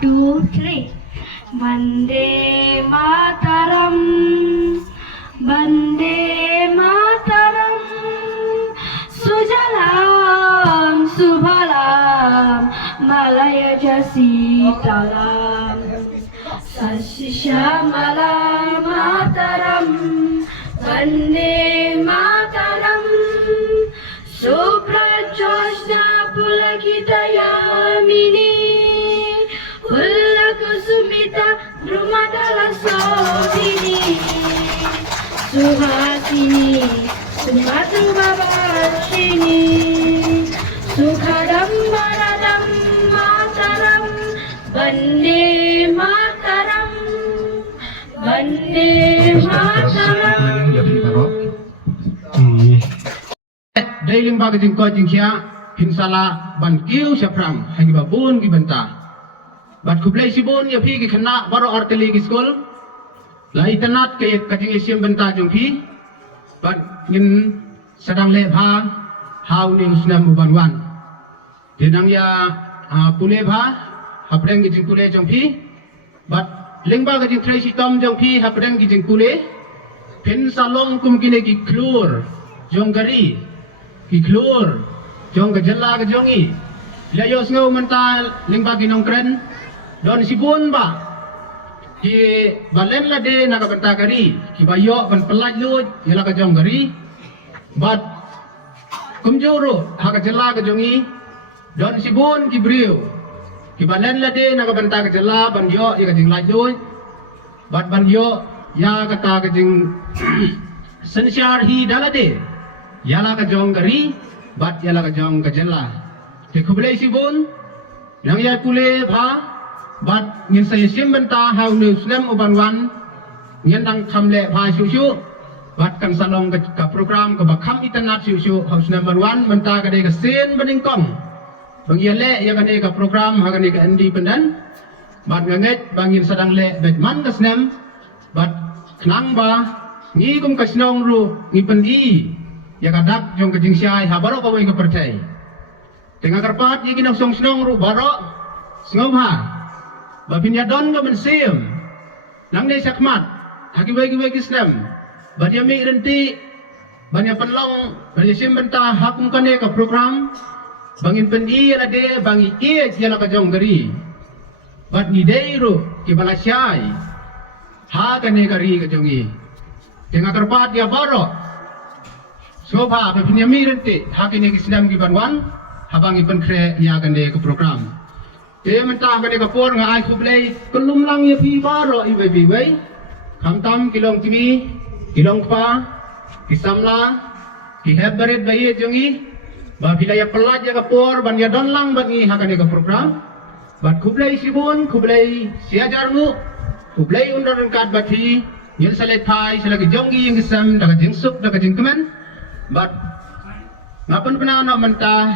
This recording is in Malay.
2, 3. Vande Mataram, Vande Mataram, Sujalam, Subhalam, Malaya Jasitalam, Sasishamalam Mataram, Vande Mataram, Suprajosna Pulakitayamini, Pullakusumita Drumadala Sodini, Suhasini, Sumatu Babashini, Sukhadam Maradam Mataram, Vande Mataram, Vande Mataram. Dailing baga jing ko jing kya hinsala ban kiu syapram hangi babun ki banta bat kublai sibun ya phi ki khana baro arteli ki skol lai tanat ke kajing isim banta jong phi bat ngin sedang le bha hau ning snam ban wan dinang ya pule bha hapreng ki jing pule jong phi bat ling baga jing tracy tom jong phi hapreng ki jing pule phin salong kum kine ki klur jong gari ki klur jong ke jela ke jongi la yo sngo mental ling bagi nong kren don sibun ba ki balen la de na ka benta kari ki bayo ban pelaj lu jela ke jong gari bat kumjoro ha ke jela ke jongi don sibun ki briu ki balen la de na ka benta ke jela ban yo ya ke jing laj lu bat ban yo ya kata ke jing sensyar hi dalade yala ka jong gari bat yala ka jong ka jela te kublai sibun yang ya pule bha bat ngin sai sim benta hau nu slam uban wan ngin dang khamle bha shu shu bat kan salong ka program ka bakham internet shu shu hau slam ban wan menta ka de ka sen baning kong bang yele ya ka de ka program ha ka de ka independent bat nganget bangin sadang le bet man ka slam bat khnang ba ngi kum ka snong ru ngi pen i ya kadak jong kajing siai ha baro ka wai ka percay tengah karpat ye kinang song snong ru baro sngob ha babin ya don ka mensim nang ne sakmat haki wai Islam bad ya mi renti ban ya penlong ban ya sim benta hakum kane ka program bangin pendi ya de bangi ke ya la ka jong gari bad ni dei ru ki bala siai ha kane gari ka jongi tengah karpat ya baro Soba pe pinyami rente hakini Islam ki banwan habangi penkre nya gande ke program te mentah gande ke por nga ai kublai kelum lang ye pi baro i bi wei khamtam kilong timi kilong pa kisamla ki hebret bayi jongi ba bilaya pelaj ya ke por ban ya don lang bangi hakane ke program bat kublai sibun kublai siajarmu kublai undar kat bathi yel salet thai selagi jongi yang kisam daga jingsuk daga jingkemen but ngapun pernah nak mentah